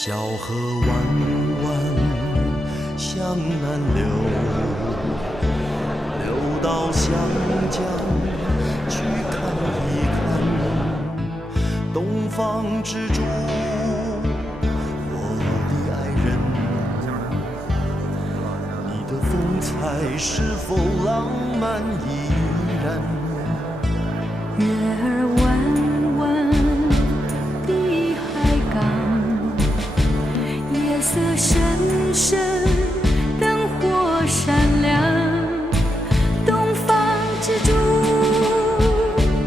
小河弯弯向南流，流到湘江去看一看，东方之珠，我的爱人，你的风采是否浪漫依然？月儿弯弯的海港，夜色深深，灯火闪亮，东方之珠，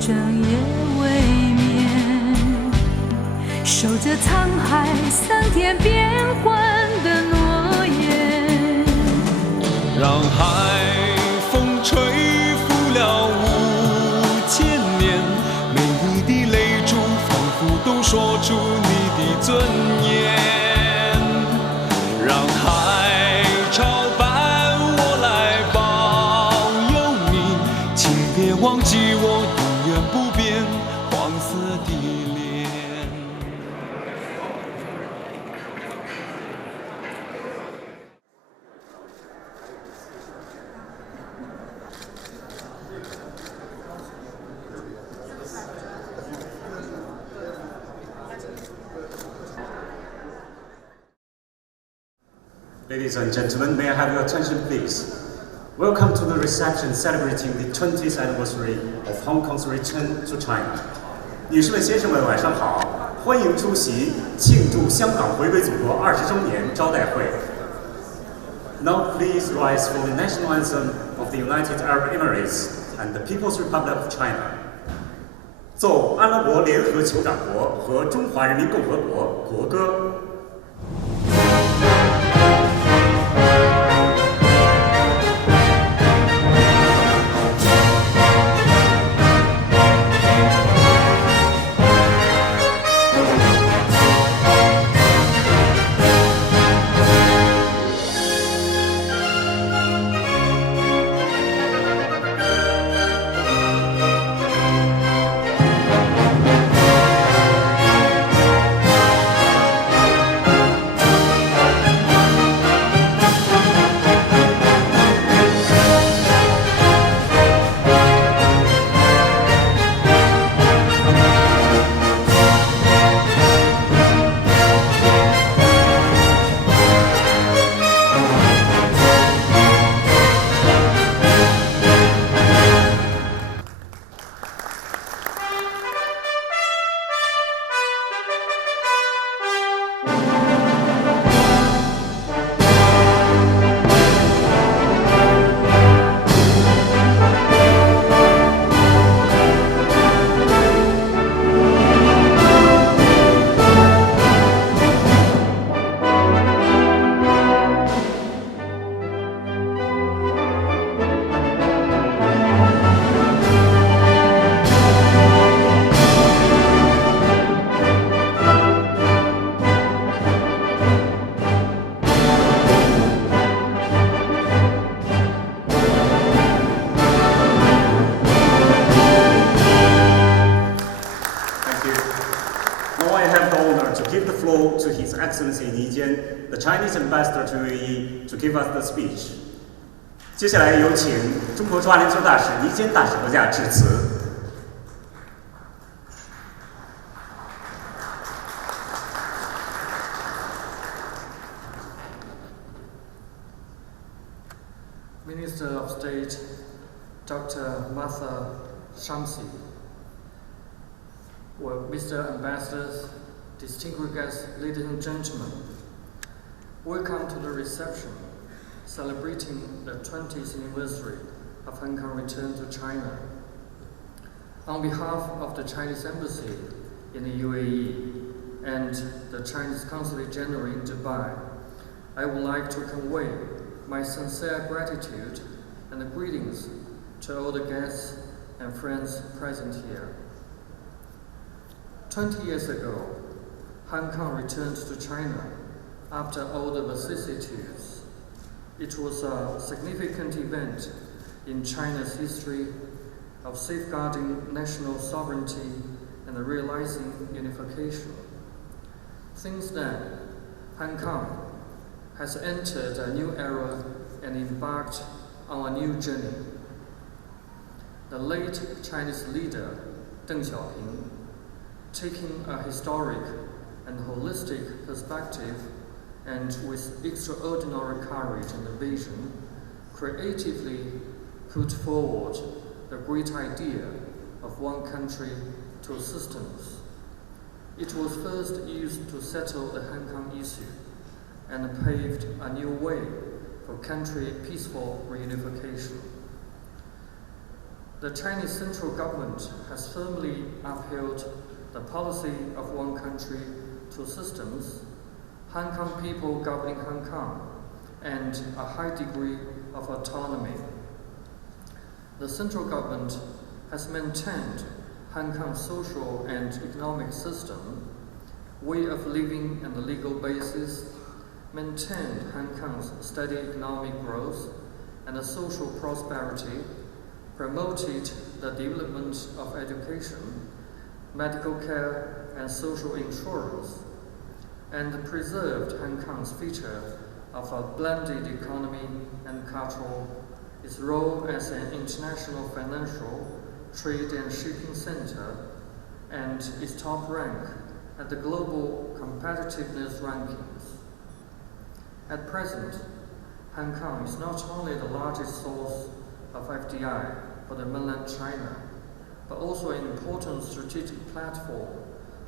整夜未眠，守着沧海桑田变幻的诺言，让海风吹拂了5千年，每一滴泪珠仿佛都说出你的尊严。让海潮伴我来保佑你，请别忘记我永远不变黄色的脸。Ladies and gentlemen, may I have your attention please? Welcome to the reception celebrating the 20th anniversary of Hong Kong's return to China. 女士们、先生们，晚上好！欢迎出席庆祝香港回归祖国20周年招待会。Now please rise for the national anthem of the United Arab Emirates and the People's Republic of China. 奏阿拉伯联合酋长国和中华人民共和国国歌。To His Excellency Ni Jian, the Chinese Ambassador to UAE, to give us the speech. 接下来有请中国驻阿联酋大使尼坚大使阁下致辞。Minister of State Dr. Martha Shamsi, Mr. Ambassadors, distinguished guests, ladies and gentlemen, welcome to the reception celebrating the 20th anniversary of Hong Kong return to China. On behalf of the Chinese Embassy in the UAE and the Chinese Consulate General in Dubai, I would like to convey my sincere gratitude and greetings to all the guests and friends present here. 20 years ago, Hong Kong returned to China after all the vicissitudes. It was a significant event in China's history of safeguarding national sovereignty and realizing unification. Since then, Hong Kong has entered a new era and embarked on a new journey. The late Chinese leader Deng Xiaoping, taking a historic and holistic perspective and with extraordinary courage and vision, creatively put forward the great idea of one country, two systems. It was first used to settle the Hong Kong issue and paved a new way for country peaceful reunification. The Chinese central government has firmly upheld the policy of one country, two systems, Hong Kong people governing Hong Kong, and a high degree of autonomy. The central government has maintained Hong Kong's social and economic system, way of living and legal basis, maintained Hong Kong's steady economic growth and social prosperity, promoted the development of education, medical care and social insurance, and preserved Hong Kong's feature of a blended economy and cultural, its role as an international financial, trade and shipping center, and its top rank at the global competitiveness rankings. At present, Hong Kong is not only the largest source of FDI for the mainland China, but also an important strategic platform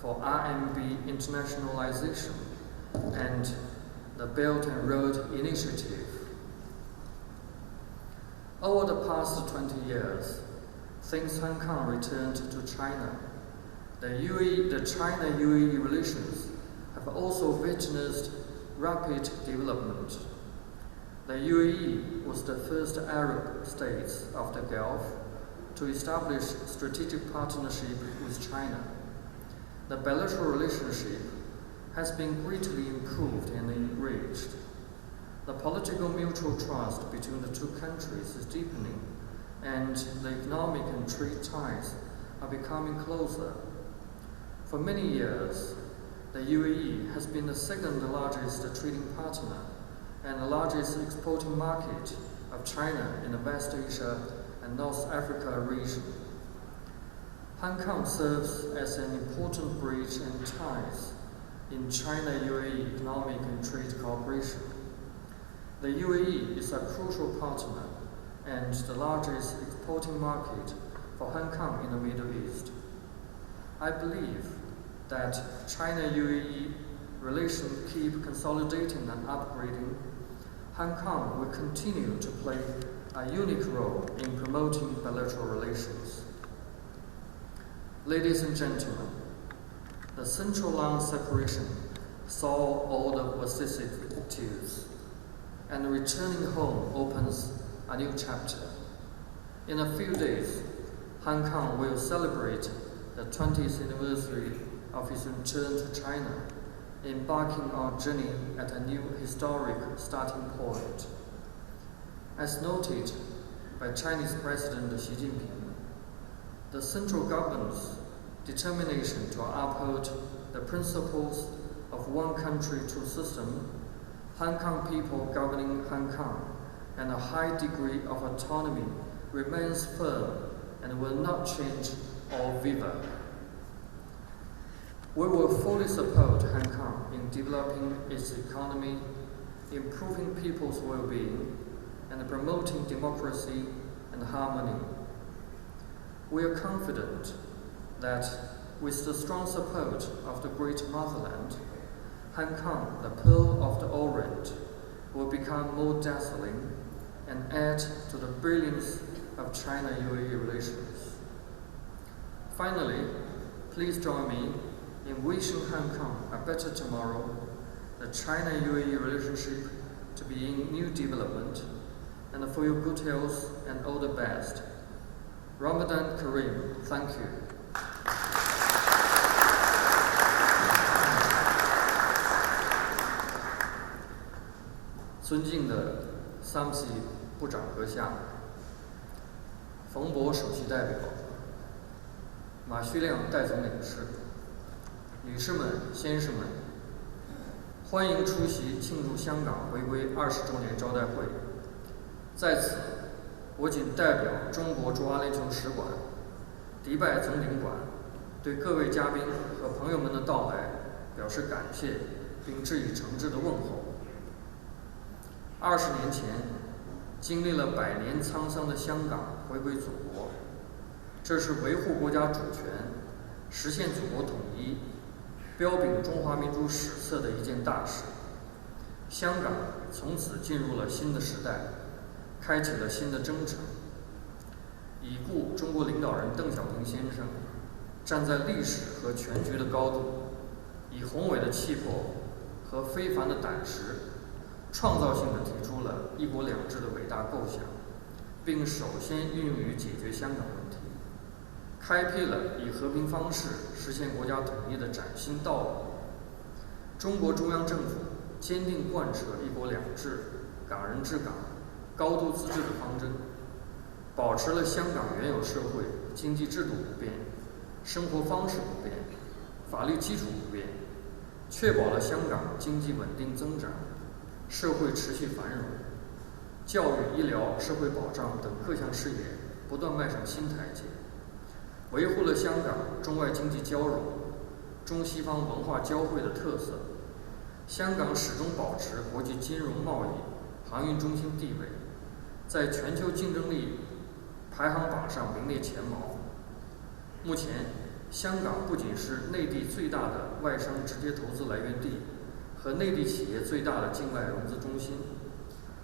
for RMB internationalization and the Belt and Road Initiative. Over the past 20 years, since Hong Kong returned to China, the China-UAE relations have also witnessed rapid development. The UAE was the first Arab state of the Gulf to establish strategic partnership with China. The bilateral relationship has been greatly improved and enriched. The political mutual trust between the two countries is deepening, and the economic and trade ties are becoming closer. For many years, the UAE has been the second largest trading partner and the largest exporting market of China in the West Asia and North Africa region. Hong Kong serves as an important bridge and ties in China-UAE economic and trade cooperation. The UAE is a crucial partner and the largest exporting market for Hong Kong in the Middle East. I believe that China-UAE relations keep consolidating and upgrading. Hong Kong will continue to play a unique role in promoting bilateral relations. Ladies and gentlemen, the central line separation saw all the vicissitudes, and returning home opens a new chapter. In a few days, Hong Kong will celebrate the 20th anniversary of its return to China, embarking on a journey at a new historic starting point. As noted by Chinese President Xi Jinping, the central government's determination to uphold the principles of one country, two system, Hong Kong people governing Hong Kong, and a high degree of autonomy remains firm and will not change or waver. We will fully support Hong Kong in developing its economy, improving people's well-being, and promoting democracy and harmony. We are confident that with the strong support of the great motherland, Hong Kong, the Pearl of the Orient, will become more dazzling and add to the brilliance of China-UAE relations. Finally, please join me in wishing Hong Kong a better tomorrow, the China-UAE relationship to be in new development, and for your good health and all the best. Ramadan Kareem, thank you. 尊敬的三席部长阁下，冯博首席代表，马旭亮代总领事，女士们、先生们，欢迎出席庆祝香港回归20周年招待会。在此，我谨代表中国驻阿联酋使馆、迪拜总领馆，对各位嘉宾和朋友们的到来表示感谢，并致以诚挚的问候。20年前，经历了100年沧桑的香港回归祖国，这是维护国家主权、实现祖国统一、标炳中华民族史册的一件大事。香港从此进入了新的时代，开启了新的征程。已故中国领导人邓小平先生站在历史和全局的高度，以宏伟的气魄和非凡的胆识，创造性地提出了“一国两制”的伟大构想，并首先运用于解决香港问题，开辟了以和平方式实现国家统一的崭新道路。中国中央政府坚定贯彻“一国两制”、港人治港、高度自治的方针，保持了香港原有社会经济制度不变、生活方式不变、法律基础不变，确保了香港经济稳定增长、社会持续繁荣，教育、医疗、社会保障等各项事业不断迈上新台阶，维护了香港中外经济交融、中西方文化交汇的特色。香港始终保持国际金融贸易、航运中心地位，在全球竞争力排行榜上名列前茅。目前，香港不仅是内地最大的外商直接投资来源地和内地企业最大的境外融资中心，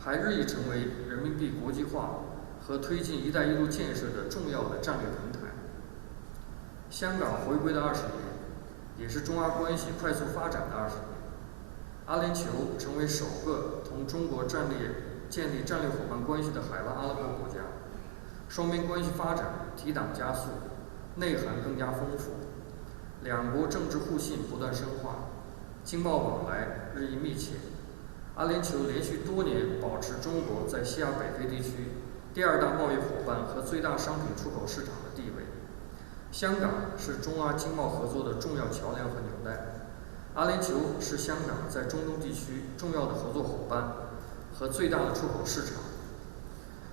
还日益成为人民币国际化和推进“一带一路”建设的重要的战略平台。香港回归的20年，也是中阿关系快速发展的20年。阿联酋成为首个同中国建立战略伙伴关系的海湾阿拉伯国家，双边关系发展提档加速，内涵更加丰富，两国政治互信不断深化，经贸往来日益密切。阿联酋连续多年保持中国在西亚北非地区第2大贸易伙伴和最大商品出口市场的地位。香港是中阿经贸合作的重要桥梁和纽带。阿联酋是香港在中东地区重要的合作伙伴和最大的出口市场。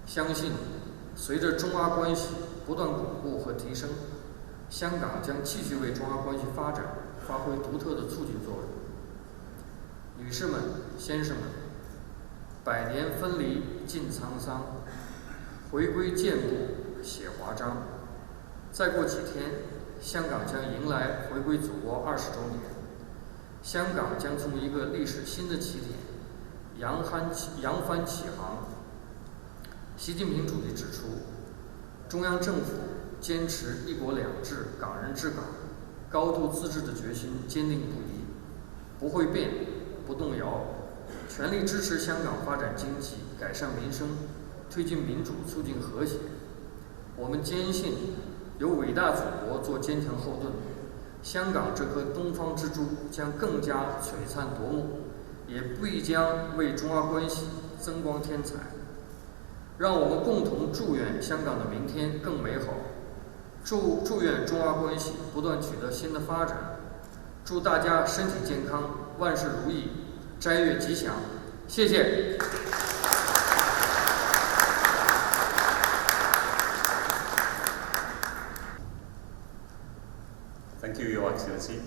相信，随着中阿关系不断巩固和提升，香港将继续为中阿关系发展发挥独特的促进作用。女士们、先生们，100年分离尽沧桑，回归健步写华章。再过几天，香港将迎来回归祖国20周年。香港将从一个历史新的起点扬帆起航。习近平主席指出，中央政府坚持“一国两制”、港人治港、高度自治的决心坚定不移，不会变，不动摇，全力支持香港发展经济、改善民生、推进民主、促进和谐。我们坚信，有伟大祖国做坚强后盾，香港这颗东方之珠将更加璀璨夺目，也必将为中阿关系增光添彩。让我们共同祝愿香港的明天更美好，祝愿中阿关系不断取得新的发展，祝大家身体健康，万事如意，斋月吉祥。谢谢。Thank you, Your Excellency.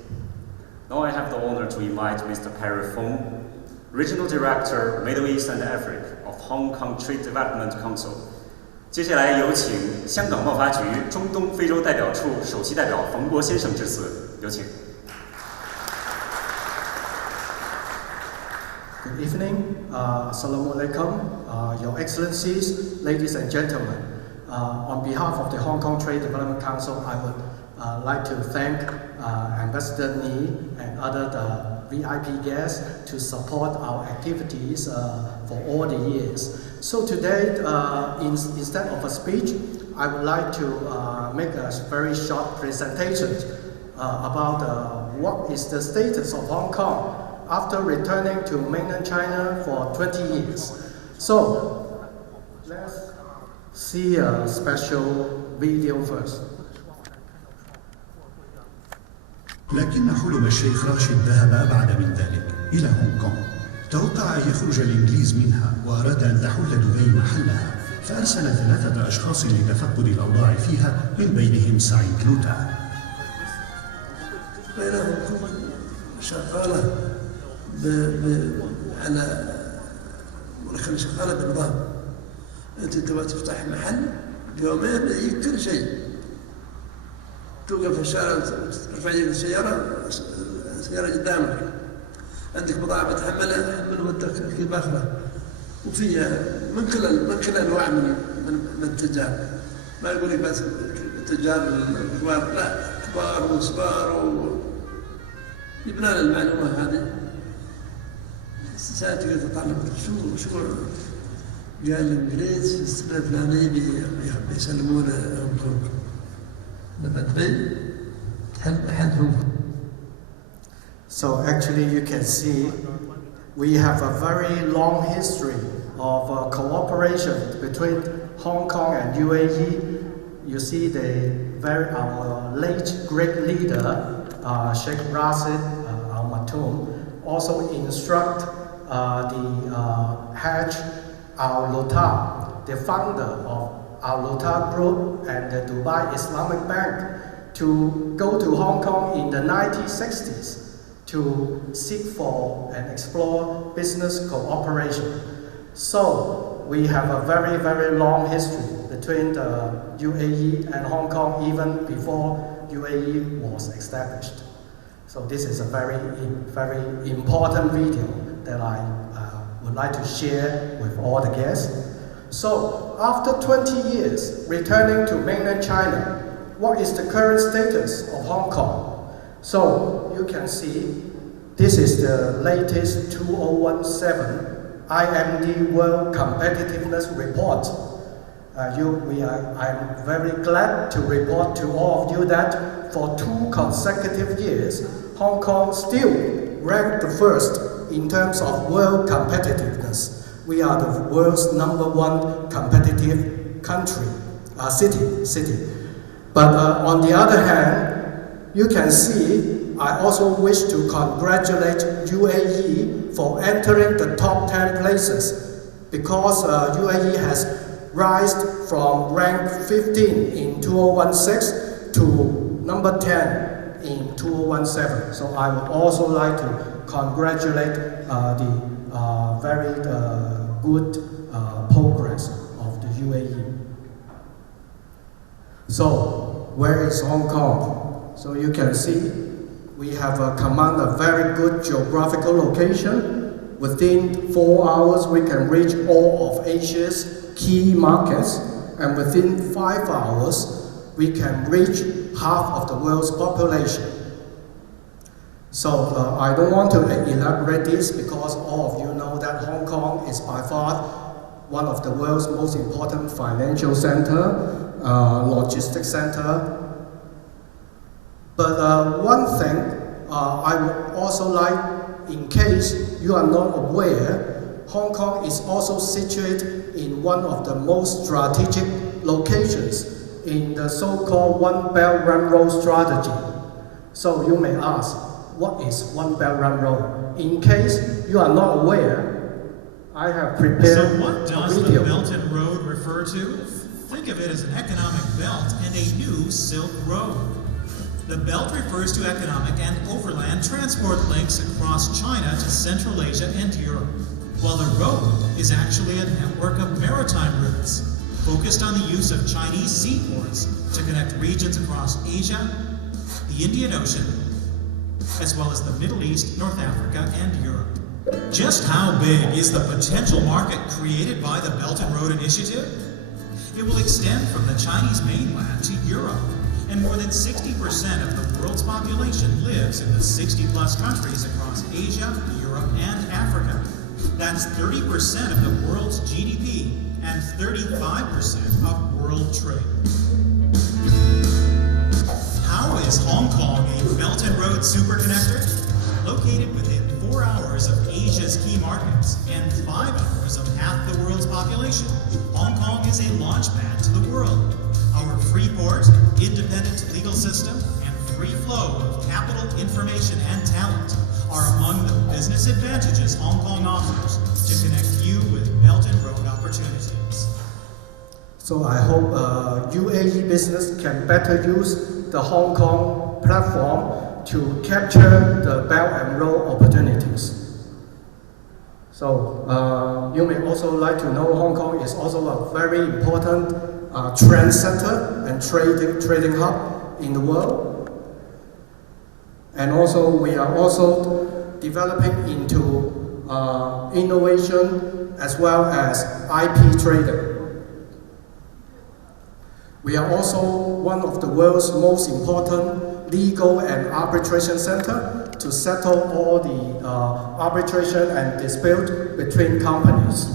Now I have the honor to invite Mr. Perry Fong, Regional Director, Middle East and Africa of Hong Kong Trade Development Council. 接下来有请香港贸发局中东非洲代表处首席代表冯国先生致辞，有请。Good evening, Assalamu alaikum, Your Excellencies, ladies and gentlemen. On behalf of the Hong Kong Trade Development Council, I would like to thank Ambassador Ni and other VIP guests to support our activities for all the years. So today, instead of a speech, I would like to make a very short presentation about what is the status of Hong Kong after returning to mainland China for 20 years. So let's see a special video first. لكن حلم الشيخ راشد ذهب أبعد من ذلك. إلى هونغ كونغ. توقع أن يخرج الإنجليز منها وأراد أن تحل دبي محلها، فأرسل 3 أشخاص لتفقد الأوضاع فيها من بينهم سعيد لوتا. بينهم شغالة على ولكن شغالة بنظام. أنت تبغى تفتح محل يومين يجيك كل شيء. توقف في الشارع ترفع يدك السيارة قدامك. عندك بضاعة بتحملها حمل ودك في باخرة. وفيها من كل أنواع من التجار. ما يقول لك بس التجار الكبار، لا، كبار وصغار يبنى المعلومة هذه. ساعتها تطلب شو قال الإنجليز في السنة الفلانية بيسلمون هونغ كونغ. لما تبي تحل هونغ كونغ. So actually you can see we have a very long history of cooperation between Hong Kong and UAE. You see our late great leader Sheikh Rashid Al Maktoum also instruct the Hajj Al Lota, the founder of Al Lota Group and the Dubai Islamic Bank, to go to Hong Kong in the 1960s to seek for and explore business cooperation. So we have a very, very long history between the UAE and Hong Kong even before UAE was established. So this is a very, very important video that I would like to share with all the guests. So after 20 years returning to mainland China, what is the current status of Hong Kong? So you can see this is the latest 2017 IMD World Competitiveness Report. I'm very glad to report to all of you that for 2 consecutive years, Hong Kong still ranked the first in terms of world competitiveness. We are the world's #1 competitive country, city. But on the other hand, you can see I also wish to congratulate UAE for entering the top 10 places because UAE has risen from rank 15 in 2016 to number 10 in 2017. So I would also like to congratulate the very good progress of the UAE. So where is Hong Kong? So you can see we have command a very good geographical location. Within 4 hours, we can reach all of Asia's key markets, and within 5 hours, we can reach half of the world's population. So I don't want to elaborate this because all of you know that Hong Kong is by far one of the world's most important financial center, logistics center. But one thing I would also like, in case you are not aware, Hong Kong is also situated in one of the most strategic locations in the so-called One Belt One Road strategy. So you may ask, what is One Belt One Road? In case you are not aware, I have prepared So what does a video. the Belt and Road refer to? Think of it as an economic belt and a new Silk Road. The belt refers to economic and overland transport links across China to Central Asia and Europe, while the road is actually a network of maritime routes focused on the use of Chinese seaports to connect regions across Asia, the Indian Ocean, as well as the Middle East, North Africa, and Europe. Just how big is the potential market created by the Belt and Road Initiative? It will extend from the Chinese mainland to Europe, and more than 60% of the world's population lives in the 60-plus countries across Asia, Europe, and Africa. That's 30% of the world's GDP and 35% of world trade. How is Hong Kong a Belt and Road superconnector? Located within 4 hours of Asia's key markets and 5 hours of half the world's population, Hong Kong is a launchpad to the world. Our free port, independent legal system, and free flow of capital, information, and talent are among the business advantages Hong Kong offers to connect you with Belt and Road opportunities. So I hope UAE business can better use the Hong Kong platform to capture the Belt and Road opportunities. So you may also like to know Hong Kong is also a very important trend center and trading hub in the world. And also we are also developing into innovation as well as IP trading. We are also one of the world's most important legal and arbitration center to settle all the arbitration and dispute between companies.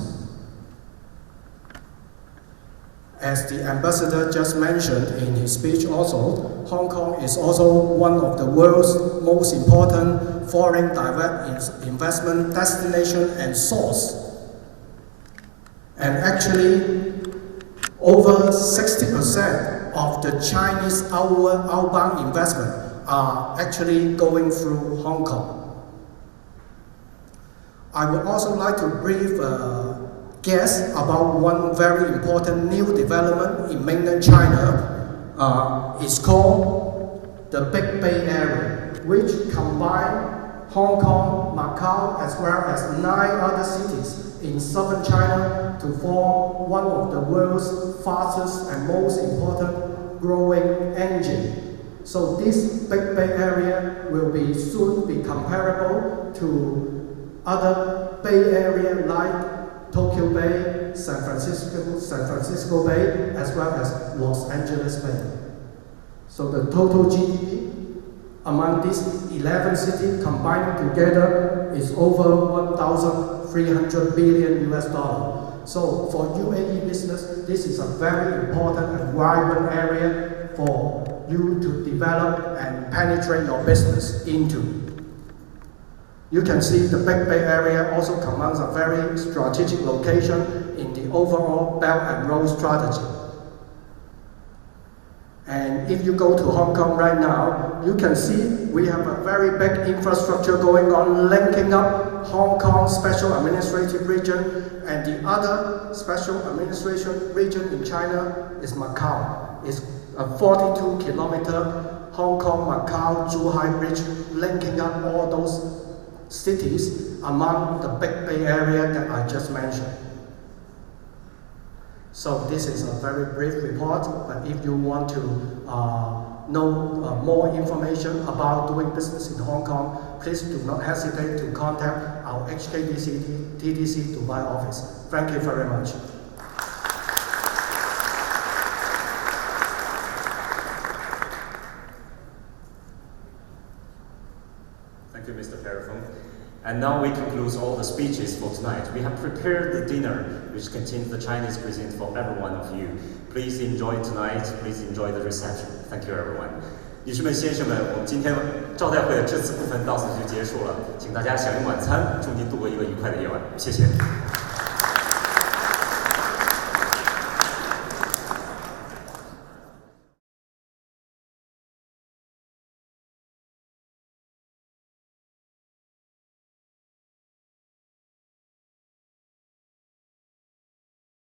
As the ambassador just mentioned in his speech also, Hong Kong is also one of the world's most important foreign direct investment destination and source. And actually, over 60% of the Chinese outbound investment are actually going through Hong Kong. I would also like to brief guests about one very important new development in mainland China. It's called the Big Bay Area, which combines Hong Kong, Macau, as well as 9 other cities in southern China to form one of the world's fastest and most important growing engine. So this Big Bay Area will soon be comparable to other Bay Area like Tokyo Bay, San Francisco Bay, as well as Los Angeles Bay. So the total GDP among these 11 cities combined together is over 1,300 billion US dollars. So for UAE business, this is a very important and vibrant area for you to develop and penetrate your business into. You can see the Big Bay Area also commands a very strategic location in the overall Belt and Road strategy. And if you go to Hong Kong right now, you can see we have a very big infrastructure going on linking up Hong Kong Special Administrative Region, and the other Special Administration Region in China is Macau. It's a 42-kilometer Hong Kong-Macau-Zhuhai Bridge linking up all those cities among the Big Bay Area that I just mentioned. So this is a very brief report, but if you want to know more information about doing business in Hong Kong, please do not hesitate to contact our HKDC TDC Dubai office. Thank you very much. Thank you, Mr. Perifong. And now we conclude all the speeches for tonight. We have prepared the dinner, which contains the Chinese cuisine for every one of you. Please enjoy tonight. Please enjoy the reception. Thank you, everyone. 女士们、先生们，我们今天招待会的这次部分到此就结束了，请大家享用晚餐，祝您度过一个愉快的夜晚。谢谢。